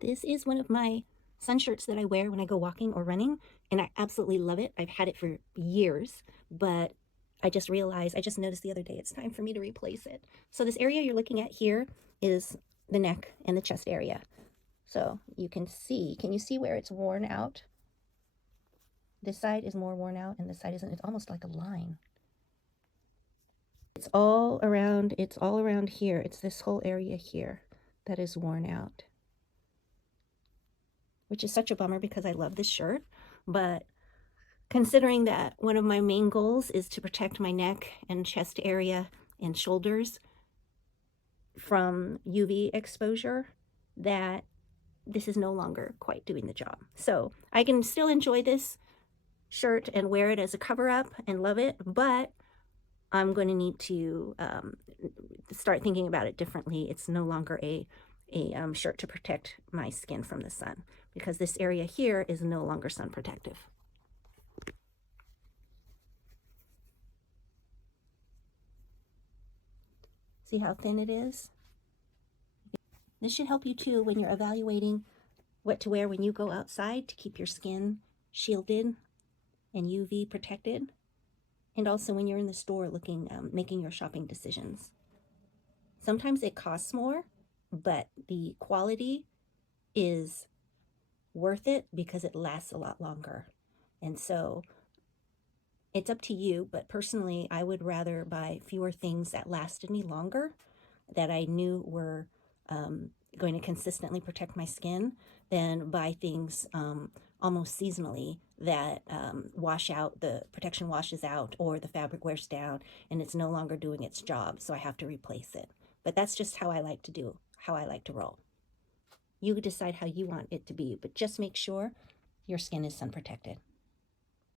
This is one of my sun shirts that I wear when I go walking or running, and I absolutely love it. I've had it for years, but I just noticed the other day it's time for me to replace it. So this area you're looking at here is the neck and the chest area. So you can you see where it's worn out? This side is more worn out and this side isn't. It's almost like a line. It's all around here. It's this whole area here that is worn out, which is such a bummer because I love this shirt. But considering that one of my main goals is to protect my neck and chest area and shoulders from UV exposure, that this is no longer quite doing the job. So I can still enjoy this shirt and wear it as a cover up and love it, but I'm going to need to start thinking about it differently. It's no longer a shirt to protect my skin from the sun, because this area here is no longer sun protective. See how thin it is? This should help you too when you're evaluating what to wear when you go outside to keep your skin shielded and UV protected, and also when you're in the store making your shopping decisions. Sometimes it costs more, but the quality is worth it because it lasts a lot longer. And so it's up to you, but personally, I would rather buy fewer things that lasted me longer, that I knew were going to consistently protect my skin, than buy things almost seasonally that wash out, the protection washes out, or the fabric wears down and it's no longer doing its job, so I have to replace it. But that's just how I like to roll. You decide how you want it to be, but just make sure your skin is sun protected.